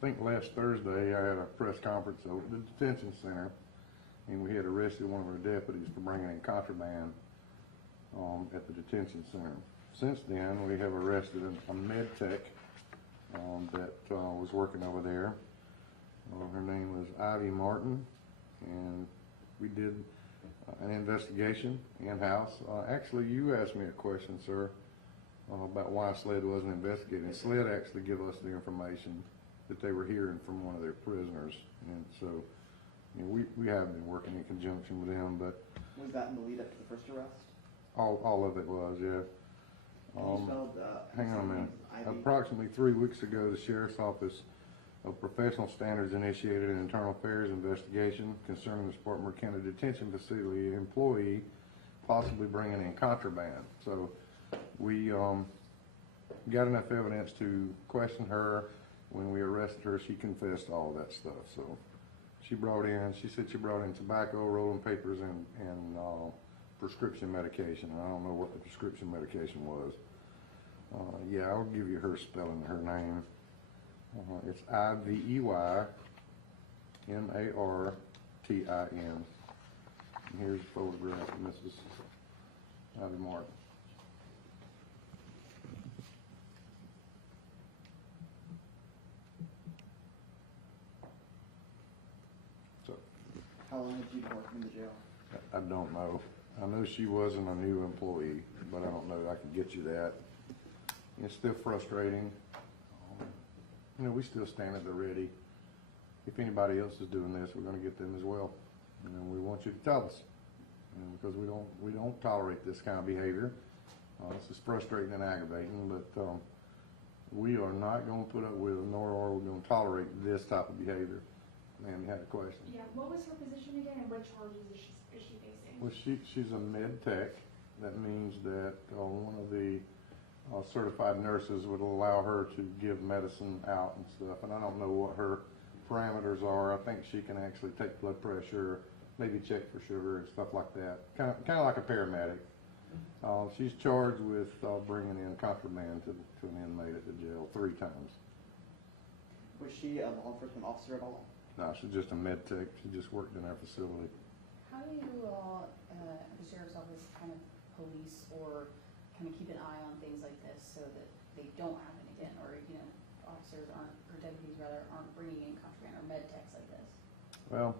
think last Thursday I had a press conference over at the detention center, and we had arrested one of our deputies for bringing in contraband at the detention center. Since then, we have arrested a med tech that was working over there. Her name was Ivey Martin, and we did an investigation in-house. Actually, you asked me a question, sir, about why SLED wasn't investigating. SLED actually gave us the information that they were hearing from one of their prisoners, and so we have been working in conjunction with them. But was that in the lead up to the first arrest? All of it was, yeah. Hang on a minute. Approximately 3 weeks ago, the Sheriff's Office of Professional Standards initiated an internal affairs investigation concerning the Spartanburg County Detention Facility employee possibly bringing in contraband. So we got enough evidence to question her. When we arrested her, she confessed all that stuff. So she said she brought in tobacco, rolling papers, and prescription medication. I don't know what the prescription medication was. Yeah, I'll give you her spelling of her name. It's Ivey Martin. And here's a photograph of Mrs. Ivey Martin. So, how long had you been working in the jail? I don't know. I know she wasn't a new employee, but I don't know. I can get you that. It's still frustrating. We still stand at the ready. If anybody else is doing this, we're going to get them as well. And we want you to tell us, because we don't tolerate this kind of behavior. This is frustrating and aggravating, but we are not going to put up with, nor are we going to tolerate this type of behavior. Ma'am, you had a question. Yeah. What was her position again, and what charges is she facing? Well, she's a med tech. That means that one of the certified nurses would allow her to give medicine out and stuff, and I don't know what her parameters are. I think she can actually take blood pressure, maybe check for sugar and stuff like that, kind of like a paramedic. She's charged with bringing in contraband to an inmate at the jail 3 times. Was she a law enforcement officer at all? No, she's just a med tech. She just worked in our facility. How do you all, the Sheriff's Office, kind of police or kind of keep an eye on things like this so that they don't happen again, or officers aren't, or deputies rather, aren't bringing in contraband or med techs like this? Well,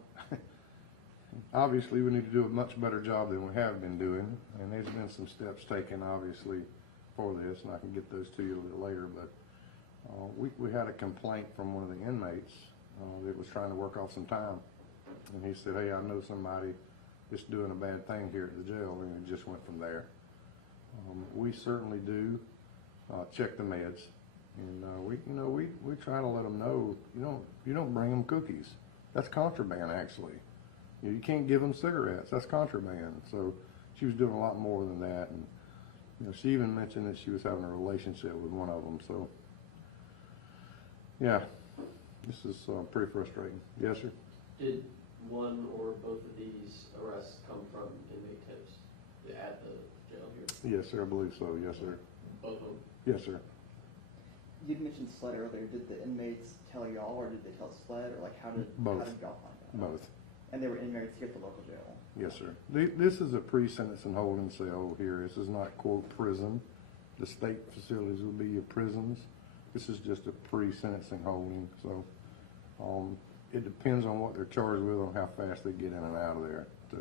obviously we need to do a much better job than we have been doing, and there's been some steps taken obviously for this, and I can get those to you a little later. But we had a complaint from one of the inmates that was trying to work off some time, and he said, "Hey, I know somebody that's doing a bad thing here at the jail," and it just went from there. We certainly do check the meds, and we try to let them know you don't bring them cookies. That's contraband, actually. You can't give them cigarettes. That's contraband. So she was doing a lot more than that, and she even mentioned that she was having a relationship with one of them. So yeah, this is pretty frustrating. Yes, sir. Did one or both of these arrests come from inmate tips at the jail here? Yes, sir. I believe so. Yes, sir. Both of them? Yes, sir. You'd mentioned SLED earlier. Did the inmates tell y'all, or did they tell SLED, or how did y'all find out? Both. And they were inmates here at the local jail? Yes, sir. This is a pre-sentencing holding cell here. This is not, quote, prison. The state facilities would be your prisons. This is just a pre-sentencing holding. So it depends on what they're charged with, on how fast they get in and out of there. So,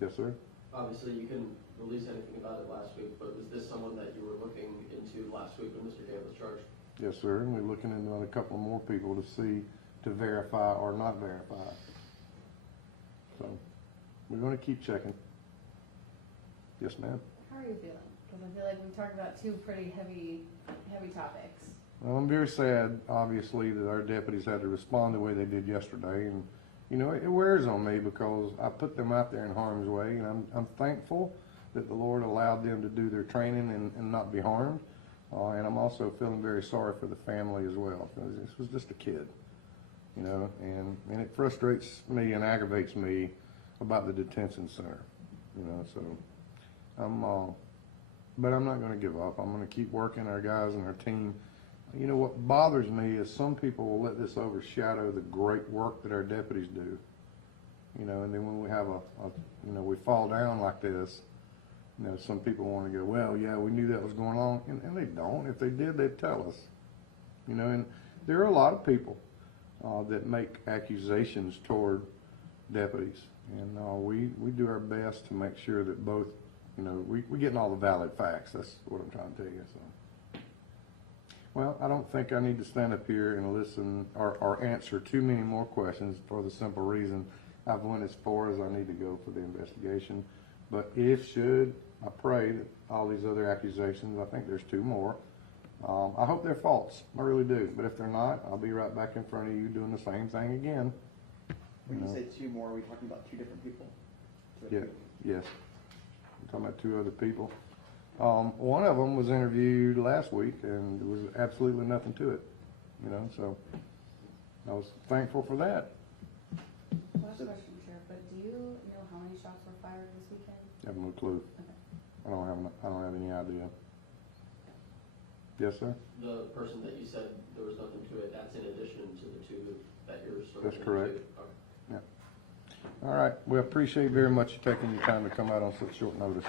yes, sir. Obviously, you couldn't release anything about it last week, but was this someone that you were looking into last week when Mr. Gale was charged? Yes, sir. And we're looking into a couple more people to verify or not verify. So we're going to keep checking. Yes, ma'am. How are you feeling? Because I feel like we've talked about 2 pretty heavy topics. Well, I'm very sad, obviously, that our deputies had to respond the way they did yesterday, and it wears on me because I put them out there in harm's way, and I'm thankful that the Lord allowed them to do their training and not be harmed. And I'm also feeling very sorry for the family as well, because this was just a kid, and it frustrates me and aggravates me about the detention center, so but I'm not going to give up. I'm going to keep working. Our guys and our team You know, what bothers me is some people will let this overshadow the great work that our deputies do. You know, and then when we have you know, we fall down like this, you know, some people want to go, well, yeah, we knew that was going on, and they don't. If they did, they'd tell us. You know, and there are a lot of people that make accusations toward deputies, and we do our best to make sure that both, you know, we getting all the valid facts. That's what I'm trying to tell you. So, well, I don't think I need to stand up here and listen or answer too many more questions for the simple reason I've went as far as I need to go for the investigation. But I pray that all these other accusations, I think there's 2 more. I hope they're false. I really do. But if they're not, I'll be right back in front of you doing the same thing again. When you say 2 more, are we talking about 2 different people? Yeah. Yes. I'm talking about 2 other people. One of them was interviewed last week, and there was absolutely nothing to it. You know, so I was thankful for that. Last question, Sheriff, but do you know how many shots were fired this weekend? I have no clue. Okay. I don't have any idea. Yes, sir? The person that you said there was nothing to it, that's in addition to the 2 that you're sort of. That's correct. Okay. Yeah. All right. We appreciate very much you taking your time to come out on such short notice.